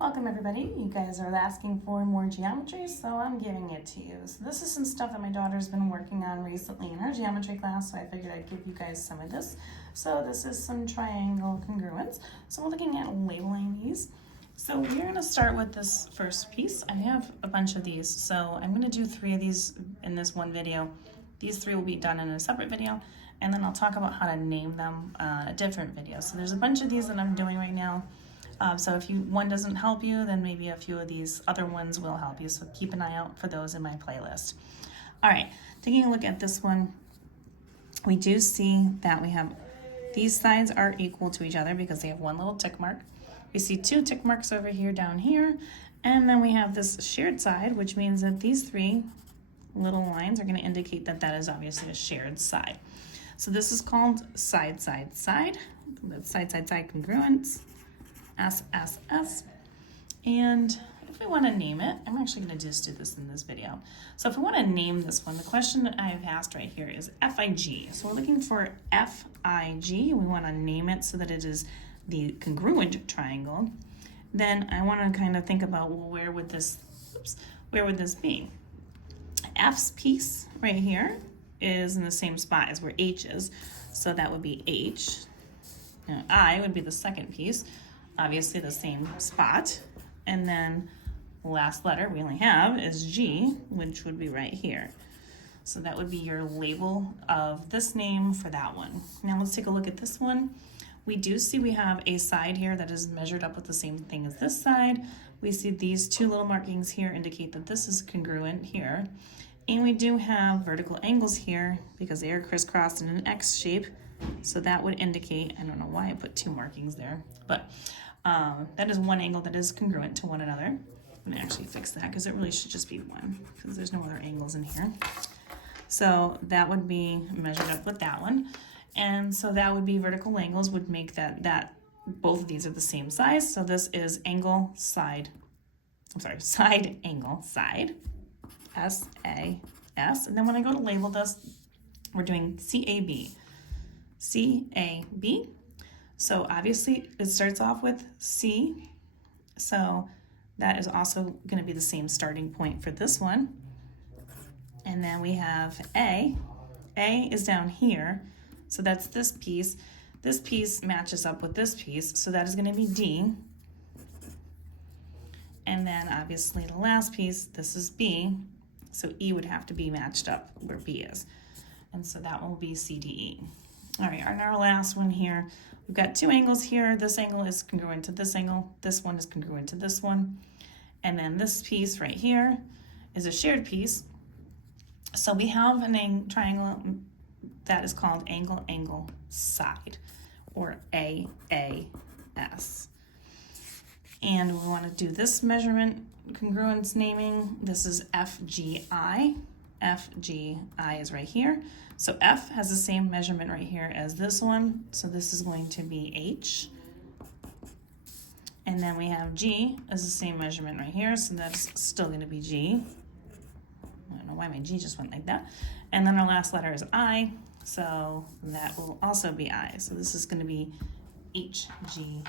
Welcome everybody. You guys are asking for more geometry, so I'm giving it to you. So this is some stuff that my daughter's been working on recently in her geometry class, so I figured I'd give you guys some of this. So this is some triangle congruence. So we're looking at labeling these. So we're going to start with this first piece. I have a bunch of these, so I'm going to do 3 of these in this one video. These 3 will be done in a separate video, and then I'll talk about how to name them a different video. So there's a bunch of these that I'm doing right now. So if one doesn't help you, then maybe a few of these other ones will help you. So keep an eye out for those in my playlist. All right, taking a look at this one, we do see that we have these sides are equal to each other because they have one little tick mark. We see 2 tick marks over here, down here, and then we have this shared side, which means that these 3 little lines are going to indicate that that is obviously a shared side. So this is called side, side, side. That's side, side, side congruence. S, S, S. And if we want to name it, I'm actually going to just do this in this video. So if we want to name this one, the question that I've asked right here is FIG. So we're looking for FIG. We want to name it so that it is the congruent triangle. Then I want to kind of think about, well, where would this be? F's piece right here is in the same spot as where H is. So that would be H. Now I would be the second piece. Obviously the same spot, and then the last letter we only have is G, which would be right here. So that would be your label of this name for that one. Now let's take a look at this one. We do see we have a side here that is measured up with the same thing as this side. We see these 2 little markings here indicate that this is congruent here. And we do have vertical angles here because they are crisscrossed in an X shape. So that would indicate, I don't know why I put 2 markings there, but that is one angle that is congruent to one another. I'm going to actually fix that because it really should just be one because there's no other angles in here. So that would be measured up with that one. And so that would be vertical angles would make that both of these are the same size. So this is angle, side, side, angle, side, S-A-S. And then when I go to label this, we're doing C-A-B. C-A-B. So obviously it starts off with C. So that is also going to be the same starting point for this one. And then we have A. A is down here. So that's this piece. This piece matches up with this piece. So that is going to be D. And then obviously the last piece, this is B. So E would have to be matched up where B is. And so that one will be CDE. All right, and our last one here, we've got 2 angles here. This angle is congruent to this angle. This one is congruent to this one. And then this piece right here is a shared piece. So we have a triangle that is called angle, angle, side, or AAS. And we want to do this measurement congruence naming. This is FGI. FGI is right here. So F has the same measurement right here as this one. So this is going to be H. And then we have G as the same measurement right here. So that's still going to be G. I don't know why my G just went like that. And then our last letter is I. So that will also be I. So this is going to be HGI.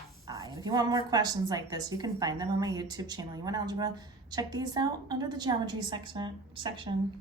And if you want more questions like this, you can find them on my YouTube channel, You Want Algebra. Check these out under the geometry section.